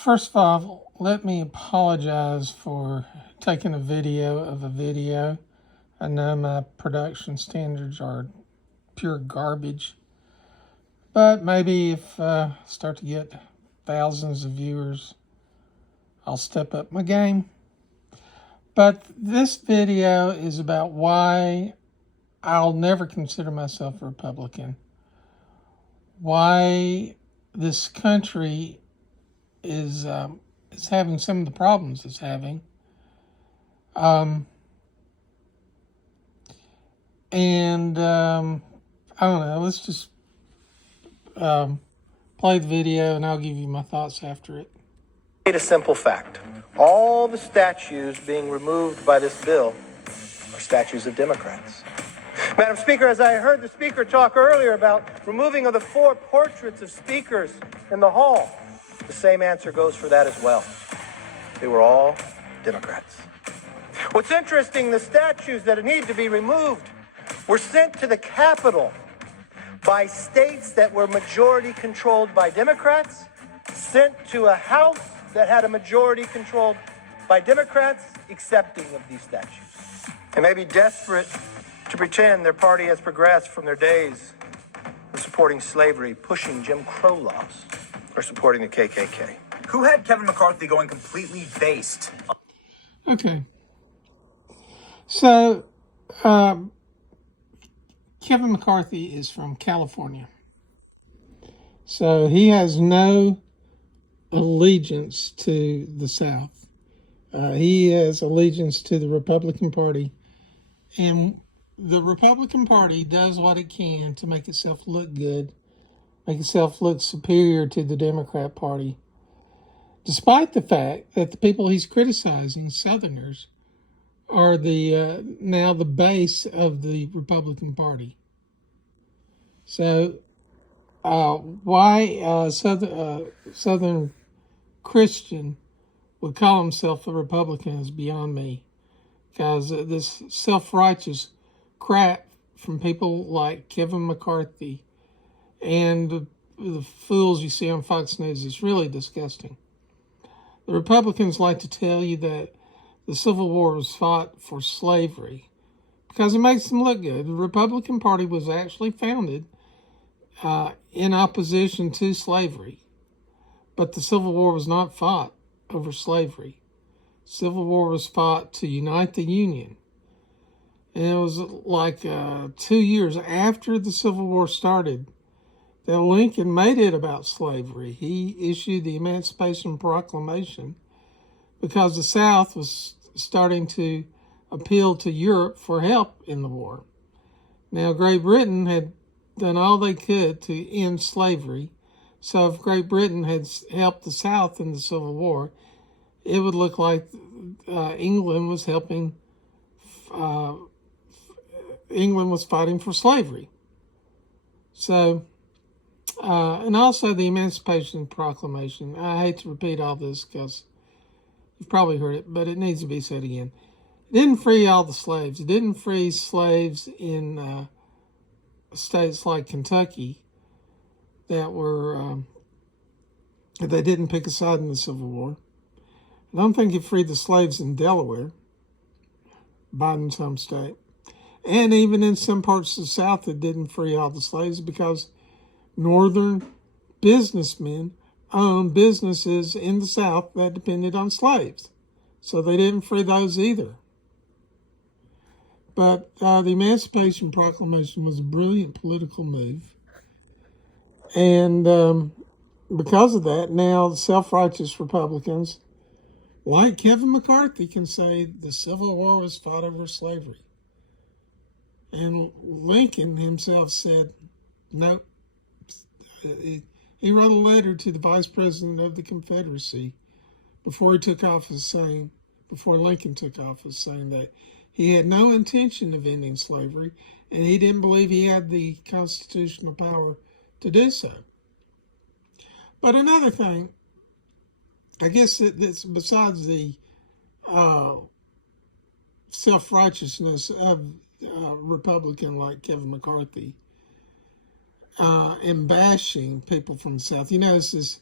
First of all, let me apologize for taking a video of a video. I know my production standards are pure garbage, but maybe if I start to get thousands of viewers, I'll step up my game. But this video is about why I'll never consider myself a Republican. Why this country is having some of the problems it's having. I don't know, let's just play the video and I'll give you my thoughts after it. A simple fact. All the statues being removed by this bill are statues of Democrats. Madam Speaker, as I heard the Speaker talk earlier about removing of the 4 portraits of speakers in the hall, the same answer goes for that as well. They were all Democrats. What's interesting, the statues that need to be removed were sent to the Capitol by states that were majority controlled by Democrats, sent to a House that had a majority controlled by Democrats, accepting of these statues. They may be desperate to pretend their party has progressed from their days of supporting slavery, pushing Jim Crow laws, or supporting the KKK. Who had Kevin McCarthy going completely based? Okay. So, Kevin McCarthy is from California. So he has no allegiance to the South. He has allegiance to the Republican Party. And the Republican Party does what it can to make itself look good, make itself look superior to the Democrat Party, despite the fact that the people he's criticizing, Southerners, are the now the base of the Republican Party. So why Southern Christian would call himself a Republican is beyond me, because this self-righteous crap from people like Kevin McCarthy and the fools you see on Fox News is really disgusting. The Republicans like to tell you that the Civil War was fought for slavery because it makes them look good. The Republican Party was actually founded in opposition to slavery, but the Civil War was not fought over slavery. Civil War was fought to unite the Union. And it was like 2 years after the Civil War started that Lincoln made it about slavery. He issued the Emancipation Proclamation because the South was starting to appeal to Europe for help in the war. Now, Great Britain had done all they could to end slavery. So if Great Britain had helped the South in the Civil War, it would look like England was helping, England was fighting for slavery. So, and also the Emancipation Proclamation. I hate to repeat all this because you've probably heard it, but it needs to be said again. It didn't free all the slaves. It didn't free slaves in states like Kentucky that were, they didn't pick a side in the Civil War. I don't think it freed the slaves in Delaware, Biden's home state. And even in some parts of the South, it didn't free all the slaves because Northern businessmen owned businesses in the South that depended on slaves. So they didn't free those either. But the Emancipation Proclamation was a brilliant political move. And because of that, now the self-righteous Republicans, like Kevin McCarthy, can say the Civil War was fought over slavery. And Lincoln himself said, no. He wrote a letter to the Vice President of the Confederacy before Lincoln took office, saying that he had no intention of ending slavery, and he didn't believe he had the constitutional power to do so. But another thing, I guess it's besides the self-righteousness of a Republican like Kevin McCarthy and bashing people from the South. You know, this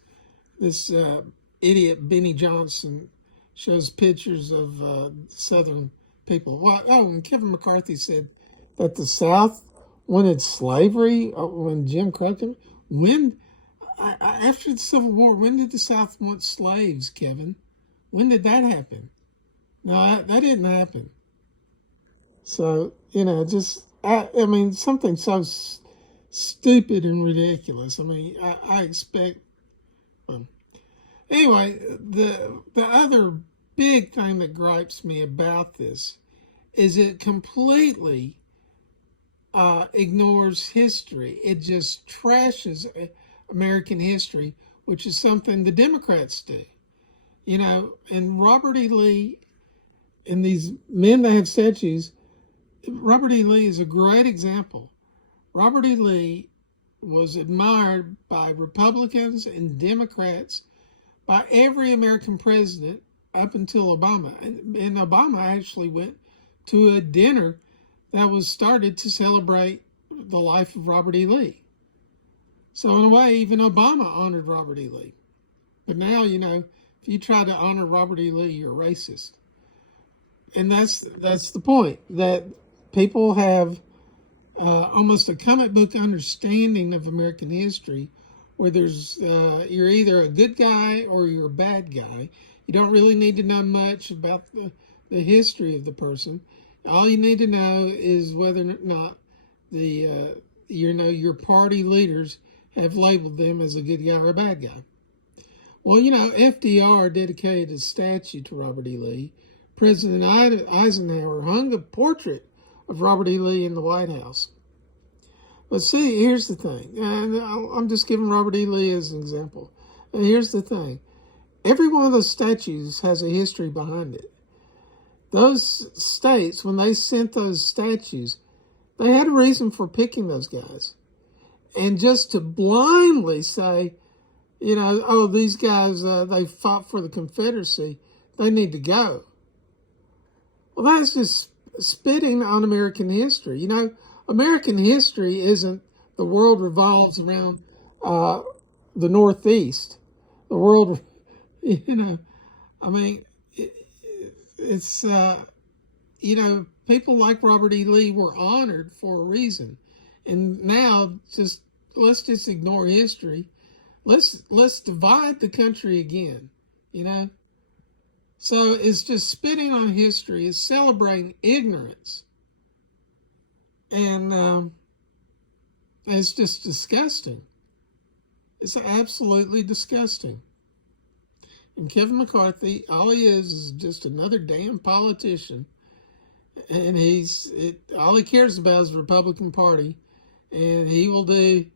idiot Benny Johnson shows pictures of Southern people. Well, and Kevin McCarthy said that the South wanted slavery when Jim Crow came. When, after the Civil War, when did the South want slaves, Kevin? When did that happen? No, that didn't happen. So, just, I mean, something so stupid and ridiculous. I mean, I expect, anyway, the other big thing that gripes me about this is it completely ignores history. It just trashes American history, which is something the Democrats do. And Robert E. Lee and these men that have statues, Robert E. Lee is a great example. Robert E. Lee was admired by Republicans and Democrats, by every American president up until Obama. And Obama actually went to a dinner that was started to celebrate the life of Robert E. Lee. So in a way, even Obama honored Robert E. Lee. But now, if you try to honor Robert E. Lee, you're racist. And that's the point, that people have almost a comic book understanding of American history, where there's you're either a good guy or you're a bad guy. You don't really need to know much about the history of the person. All you need to know is whether or not your party leaders have labeled them as a good guy or a bad guy. Well, FDR dedicated a statue to Robert E. Lee. President Eisenhower hung a portrait of Robert E. Lee in the White House. But see, here's the thing, and I'm just giving Robert E. Lee as an example. And here's the thing. Every one of those statues has a history behind it. Those states, when they sent those statues, they had a reason for picking those guys. And just to blindly say, these guys, they fought for the Confederacy, they need to go. Well, that's just spitting on American history. American history isn't the world revolves around the Northeast. The world, it's, people like Robert E. Lee were honored for a reason. And now let's just ignore history. Let's divide the country again, So it's just spitting on history. It's celebrating ignorance. And it's just disgusting. It's absolutely disgusting. And Kevin McCarthy, all he is just another damn politician. And all he cares about is the Republican Party. And he will do,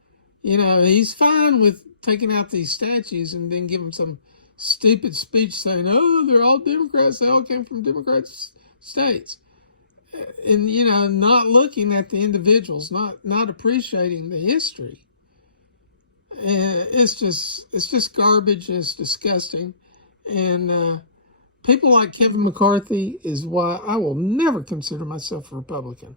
he's fine with taking out these statues and then giving some stupid speech saying, oh, they're all Democrats. They all came from Democrat states. And, not looking at the individuals, not appreciating the history. And it's just garbage, and it's disgusting. And people like Kevin McCarthy is why I will never consider myself a Republican.